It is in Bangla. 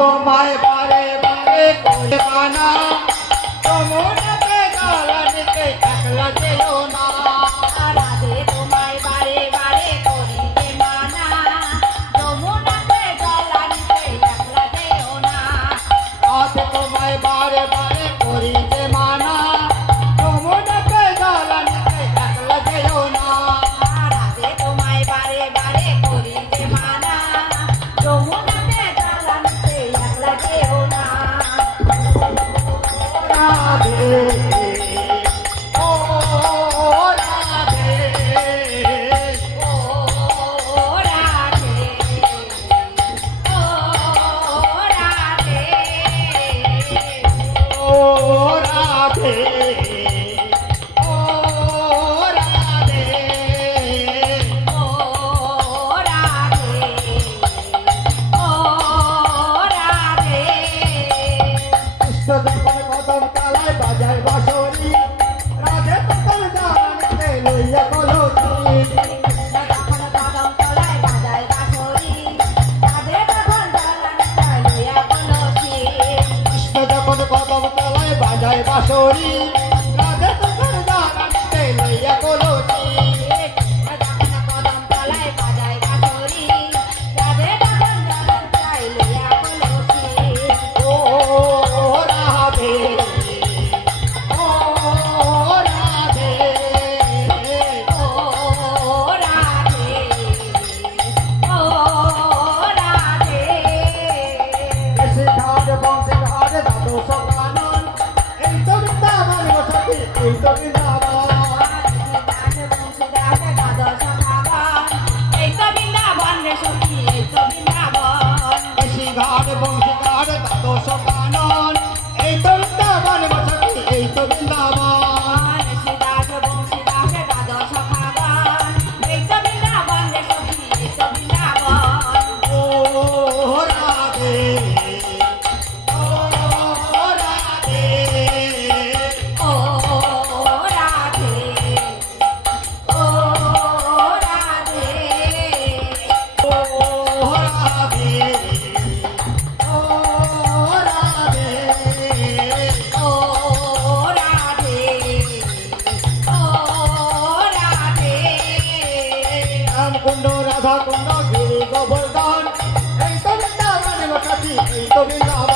তোমায় বারে বারে করে মানা যমুনাতে জ্বালানিতে একলা যেও না রাধে তোমায় বারে বারে করিতে মানা যমুনাতে জ্বালানিতে একলা যেও না রাধে তোমায় বারে বারে করিতে মানা যমুনাতে জ্বালানিতে একলা যেও না রাধে তোমায় বারে বারে করিতে মানা যমুনাতে জ্বালানিতে একলা যেও না রাধে ও রাধে ও রাধে ও রাধে ও রাধে ও রাধে ও রাধে ও রাধে কৃষ্ণ যখন কদম কালায় বাজায় বাঁশরি রাধে তখন জানতে লইয়া কলসি যখন কদম তলায় বাজায় বাঁশরি রাধে তখন জ্বালানিতে লইয়া কলসি কৃষ্ণ যখন কদম কালায় বাজায় বাঁশরি রাধে তখন জানতে লইয়া কলসি যখন কদম তলায় বাজায় বাঁশরি রাধে তখন জ্বালানিতে লইয়া কলসি ও রাধে ও রাধে ও রাধে ও রাধে এসে ঘাট বংশে ঘাট দ্বাদশ কানন এই তো বৃন্দাবন গো সখী এই তো বৃন্দাবন এসে ঘাট বংশে ঘাট দ্বাদশ কানন এই তো বৃন্দাবন গো সখী এই তো বৃন্দাবন ও রাধে ও রাধে ও রাধে ও রাধে ও রাধে রামকুণ্ড রাধাকুণ্ড গিরি গোবর্ধন এই তো বৃন্দাবন গো সখী এই তো বৃন্দাবন